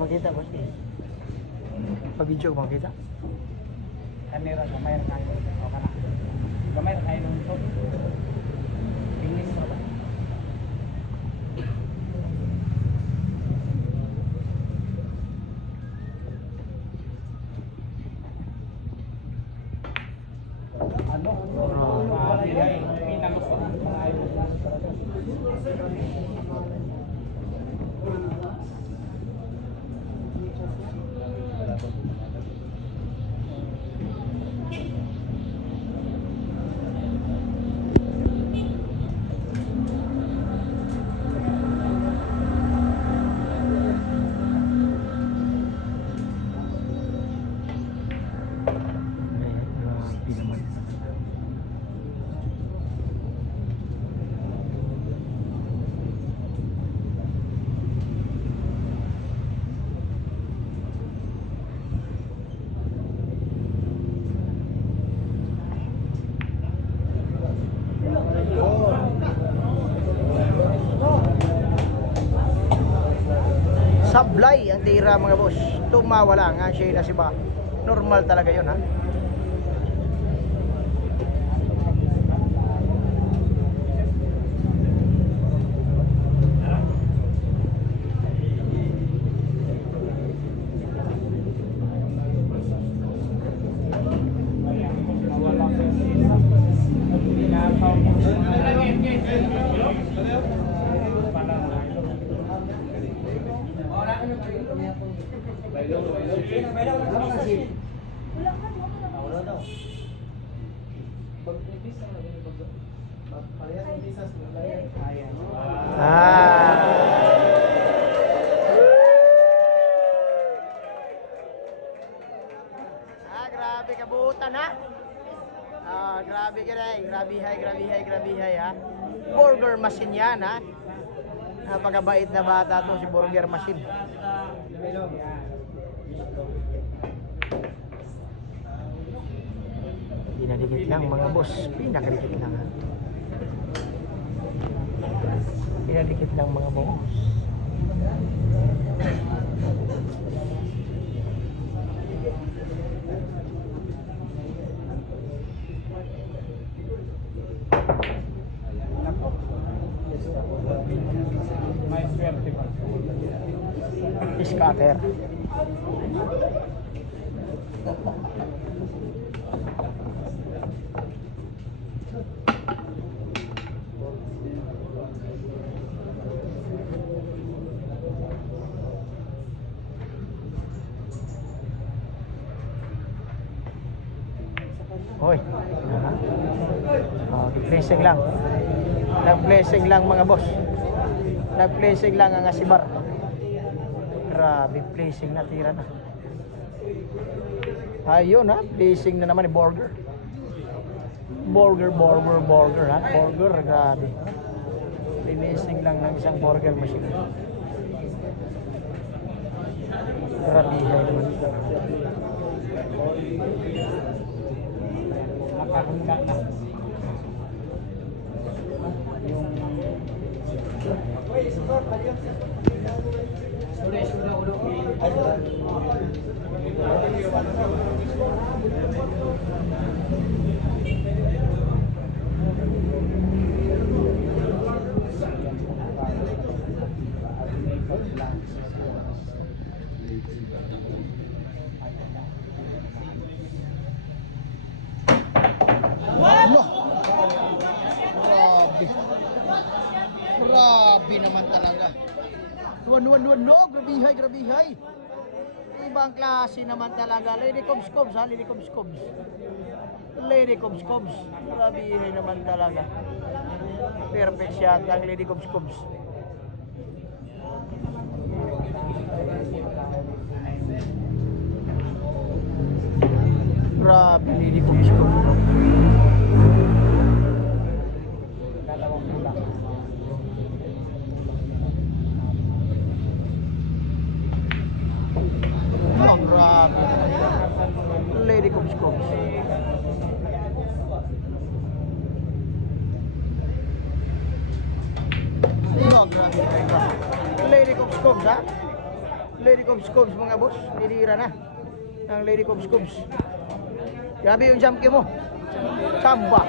makita boss. Pag-video makita. Kamera gamay ra kayo. O kana. Gamay ra kayo nito. English ra ba? Ano? Pinagos ko ng mga Sablay ang tira mga boss. Tumawala nga siya na si ba. Normal talaga yun ha. Grabe kabutan ha. Grabe ka rin. Grabe hay ha. Burger machine yan ha. Napakabait na bata to si Burger Machine. Pinadikit lang mga boss. Pinakadikit lang ha. Pinadikit lang mga boss. Scatter. Hoy. Blessing lang. Nag-blessing lang mga boss. Nag-blessing lang ang asibar. Grabe, blessing na tira na. Ayun ha, blessing na naman ni Burger. Burger ha. Burger, grabe. Blessing lang ng isang burger machine. Grabe naman. Nakahanda na. Grabe naman talaga. No, grabihay. Ibang klase naman talaga. Lady Cobbs ha, Lady Cobbs. Grabihay naman talaga. Perfect shot ang Lady Cobbs. Grabe, Lady Cobbs. Grabe. Lady Cobbs. Grabe. Lady Cobbs ha. Lady Cubs Cubs mga boss. Nilira na. Ang Lady Cubs Cubs. Grabe yung jump mo. Samba.